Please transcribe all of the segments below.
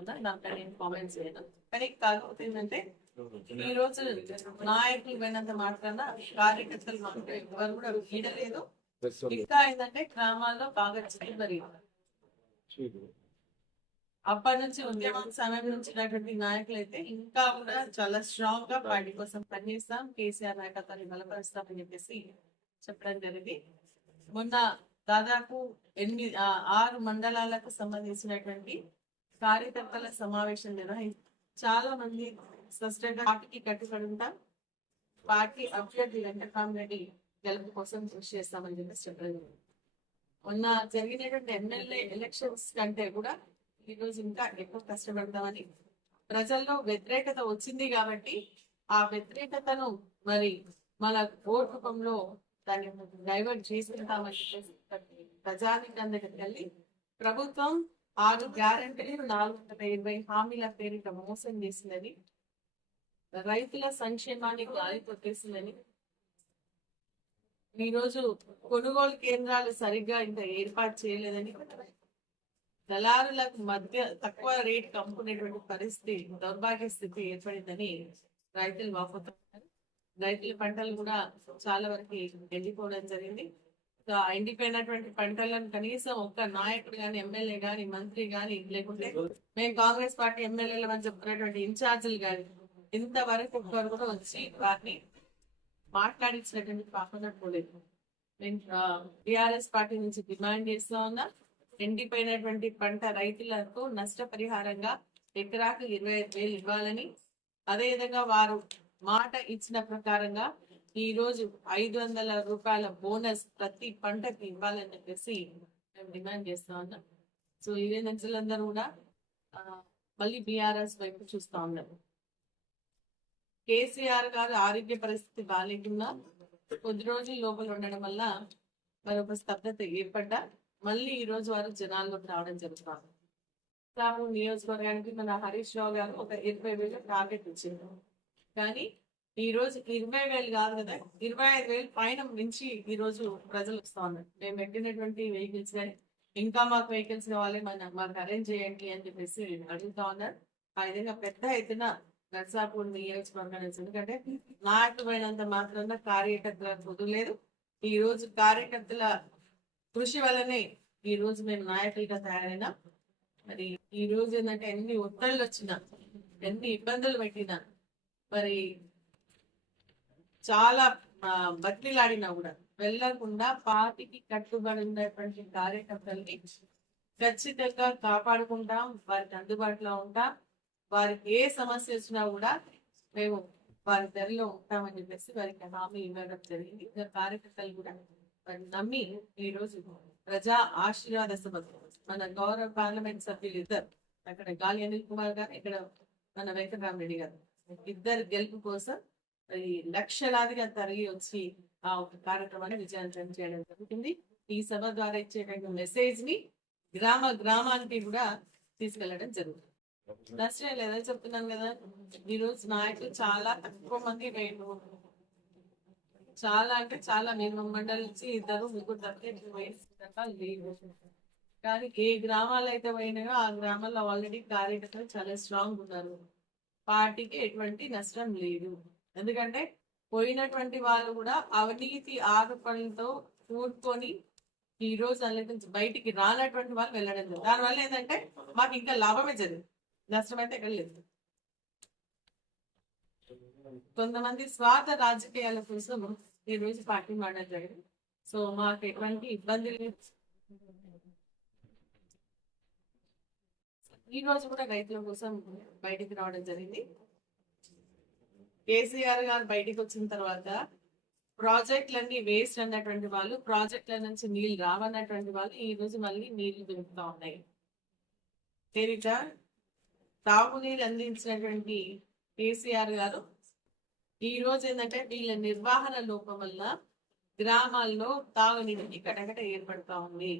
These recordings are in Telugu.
అంతా దాంట్లో నేను కామెంట్స్ చేయను కానీ కాకపోతే ఏంటంటే ఈ రోజు నాయకులు పోయినంత మాత్రాన కార్యకర్తలు మాత్రం ఎవరు కూడా వీడలేదు. ఇంకా ఏంటంటే గ్రామాల్లో బాగా చిక్కుబరి అప్పటి నుంచి ఉద్యమం సమయం నుంచి ఉన్నటువంటి నాయకులు అయితే ఇంకా కూడా చాలా స్ట్రాంగ్గా పార్టీ కోసం పనిచేస్తాం. కేసీఆర్ నాయకత్వాన్ని బలపరుస్తామని చెప్పేసి చెప్పడం జరిగింది. మొన్న దాదాపు ఎనిమిది ఆరు మండలాలకు సంబంధించినటువంటి కార్యకర్తల సమావేశం నిర్వహించి చాలా మంది స్పష్టంగా పార్టీకి కట్టుబడి పార్టీ అభ్యర్థి వెంకటరామరెడ్డి గెలుపు కోసం కృషి చేస్తామని చెప్పేసి చెప్పారు ఉన్న మొన్న జరిగినటువంటి ఎమ్మెల్యే ఎలక్షన్స్ కంటే కూడా ఈ రోజు ఇంకా ఎక్కువ కష్టపడతామని. ప్రజల్లో వ్యతిరేకత వచ్చింది కాబట్టి ఆ వ్యతిరేకతను మరి మన ఓట్ రూపంలో దాన్ని డైవర్ట్ చేసుకుంటామని చెప్పేసి ప్రజానికం వెళ్ళి ప్రభుత్వం ఆరు గ్యారంటీలు నాలుగు వందల ఇరవై హామీల పేరిట మోసం చేసిందని రైతుల సంక్షేమాన్ని గాలి కొట్టేసిందని ఈ రోజు కొనుగోలు కేంద్రాలు సరిగ్గా ఇంత ఏర్పాటు చేయలేదని దళారులకు మధ్య తక్కువ రేట్ కమ్ముకునేటువంటి పరిస్థితి దౌర్భాగ్య స్థితి ఏర్పడిందని రైతులు వాపోతున్నారు. రైతుల పంటలు కూడా చాలా వరకు వెళ్ళిపోవడం జరిగింది. ఎండిపోయినటువంటి పంటలను కనీసం ఒక్క నాయకుడు కానీ ఎమ్మెల్యే గాని మంత్రి గాని లేకుంటే మేము కాంగ్రెస్ పార్టీ ఎమ్మెల్యేల మధ్య చెప్తున్నటువంటి ఇన్ఛార్జీలు గాని ఇంతవరకు ఒక్కరు కూడా వచ్చి వారిని మాట్లాడించినటువంటి కాకుండా పోలేదు. నేను టిఆర్ఎస్ పార్టీ నుంచి డిమాండ్ చేస్తా ఉన్నా ఎండిపోయినటువంటి పంట రైతులకు నష్టపరిహారంగా ఎకరాకు ఇరవై ఐదు వేలు ఇవ్వాలని అదేవిధంగా వారు మాట ఇచ్చిన ప్రకారంగా ఈ రోజు ఐదు వందల రూపాయల బోనస్ ప్రతి పంటకి ఇవ్వాలని చెప్పేసి మేము డిమాండ్ చేస్తా ఉన్నాం. సో ఇదే నచ్చులందరూ కూడా మళ్ళీ బీఆర్ఎస్ వైపు చూస్తా ఉన్నారు. కేసీఆర్ గారు ఆరోగ్య పరిస్థితి బాగాలేకుండా కొద్ది రోజుల లోపల ఉండడం వల్ల మరొక స్తబ్దత ఏర్పడ్డా మళ్ళీ ఈ రోజు వారు జనాల్లోకి రావడం జరుగుతుంది తాము నియోజకవర్గానికి మన హరీష్ రావు గారు ఒక ఇరవై వేలు టార్గెట్ ఇచ్చింది కానీ ఈ రోజు ఇరవై వేలు కాదు కదా? ఇరవై ఐదు వేలు పైన మించి ఈ రోజు ప్రజలు వస్తా ఉన్నారు. మేము పెట్టినటువంటి వెహికల్స్ కానీ ఇంకా మాకు వెహికల్స్ కావాలి మన మాకు అరేంజ్ చేయండి అని చెప్పేసి అడుగుతా ఉన్నారు. ఆ విధంగా పెద్ద ఎత్తున నర్సాపూర్ నియోజకవర్గం నుంచి ఎందుకంటే నాటు పోయినంత మాత్రాన కార్యకర్తలకు కుదరలేదు ఈ రోజు కార్యకర్తల కృషి వల్లనే ఈ రోజు మేము నాయకులుగా తయారైనా. మరి ఈ రోజు ఏంటంటే ఎన్ని ఒత్తిళ్ళు వచ్చినా ఎన్ని ఇబ్బందులు పెట్టినా మరి చాలా బట్టిలాడినా బతిలాడినా కూడా. వెళ్ళకుండా పార్టీకి కట్టుబడి ఉన్నటువంటి కార్యకర్తల్ని ఖచ్చితంగా కాపాడుకుంటాం వారికి అందుబాటులో ఉంటాం. వారికి ఏ సమస్య వచ్చినా కూడా మేము వారి ధరలో ఉంటామని చెప్పేసి వారికి హామీ ఇవ్వడం జరిగింది. ఇంకా కార్యకర్తలు కూడా వారిని నమ్మి ఈరోజు ప్రజా ఆశీర్వాద సభ మన గౌరవ పార్లమెంట్ సభ్యులు ఇద్దరు అక్కడ గాలి అనిల్ కుమార్ గారు ఇక్కడ మన వెంకటరామరెడ్డి గారు. ఇద్దరు గెలుపు కోసం ఈ లక్షలాదిగా తరిగి వచ్చి ఆ ఒక కార్యక్రమాన్ని విజయవంతం చేయడం జరుగుతుంది. ఈ సభ ద్వారా ఇచ్చేటువంటి మెసేజ్ని గ్రామ గ్రామానికి కూడా తీసుకెళ్ళడం జరుగుతుంది. నష్టం లేదా చెప్తున్నాను కదా ఈరోజు నాయకులు చాలా తక్కువ మంది వేయను చాలా అంటే చాలా మినిమం మండలి నుంచి ఇద్దరు ముగ్గురు తప్ప లేవు. కానీ ఏ గ్రామాలు అయితే పోయినాయో ఆ గ్రామాల్లో ఆల్రెడీ కార్యకర్తలు చాలా స్ట్రాంగ్ ఉన్నారు. పార్టీకి ఎటువంటి నష్టం లేదు. ఎందుకంటే పోయినటువంటి వాళ్ళు కూడా అవినీతి ఆరోపణలతో కూడుకొని ఈ రోజు అందులో నుంచి బయటికి రానటువంటి వాళ్ళు వెళ్ళడం లేదు దానివల్ల ఏంటంటే మాకు ఇంకా లాభమే జరిగింది. నష్టం అయితే ఎక్కడ లేదు. కొంతమంది స్వార్థ రాజకీయాల కోసం ఈ రోజు పార్టీ మారడం జరిగింది. సో మాకు ఎటువంటి ఇబ్బంది లేదు. ఈ రోజు కూడా రైతుల కోసం బయటికి రావడం జరిగింది. కేసీఆర్ గారు బయటకు వచ్చిన తర్వాత ప్రాజెక్టులన్నీ వేస్ట్ అన్నటువంటి వాళ్ళు ప్రాజెక్టుల నుంచి నీళ్ళు రావన్నటువంటి వాళ్ళు ఈ రోజు మళ్ళీ నీళ్ళు దొరుకుతా ఉన్నాయి. తేరిట తాగునీరు అందించినటువంటి కేసీఆర్ గారు ఈ రోజు ఏంటంటే వీళ్ళ నిర్వహణ లోపం వల్ల గ్రామాల్లో తాగునీటికి కటకట ఏర్పడతా ఉంది.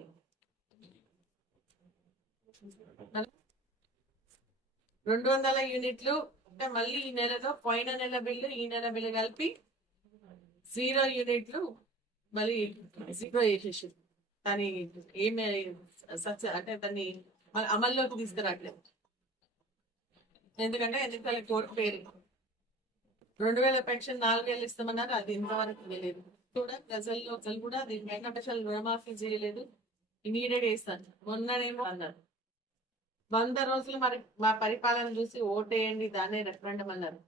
రెండు వందల యూనిట్లు అంటే మళ్ళీ ఈ నెలలో పోయిన నెల బిల్లు ఈ నెల బిల్లు కలిపి జీరో యూనిట్లు మళ్ళీ జీరో చేసేసి దాని ఏమి సక్సెస్ అంటే దాన్ని అమల్లోకి తీసుకురావట్లేదు ఎందుకంటే ఎన్నికల కోర్టు పేరు రెండు వేల పెన్షన్ నాలుగు వేలు ఇస్తామన్నారు అది ఇంతవరకు తెలియదు కూడా ప్రజల్లో ఒకరు కూడా దీనిపైన అసలు రుణమాఫీ చేయలేదు. ఇమీడియట్ వేస్తాను మొన్ననేమో అన్నారు. వంద రోజులు మరి మా పరిపాలన చూసి ఓటేయండి దాన్నే రెఫరెండం అన్నారు.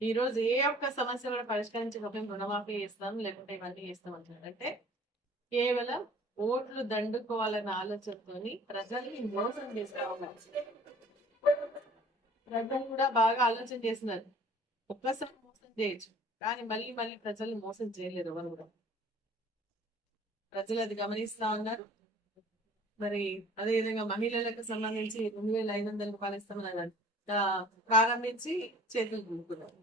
ఈ రోజు ఏ ఒక్క సమస్య కూడా పరిష్కరించకపోతే రుణమాఫీ చేస్తాం లేకుంటే ఇవన్నీ చేస్తాం అంటున్నారు. అంటే కేవలం ఓట్లు దండుకోవాలన్న ఆలోచనతోని ప్రజల్ని మోసం చేస్తా ఉన్నారు. ప్రజలు కూడా బాగా ఆలోచన చేస్తున్నారు. ఒక్కసారి మోసం చేయొచ్చు కానీ మళ్ళీ మళ్ళీ ప్రజల్ని మోసం చేయలేరు ఎవరు కూడా. ప్రజలు అది గమనిస్తా ఉన్నారు. మరి అదే విధంగా మహిళలకు సంబంధించి రెండు వేల ఐదు వందల రూపాయలు ఇస్తామని ప్రారంభించి చేతులు దులుపుకున్నారు.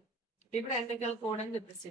ఇప్పుడు ఎన్నికలు కూడా చెప్పేసి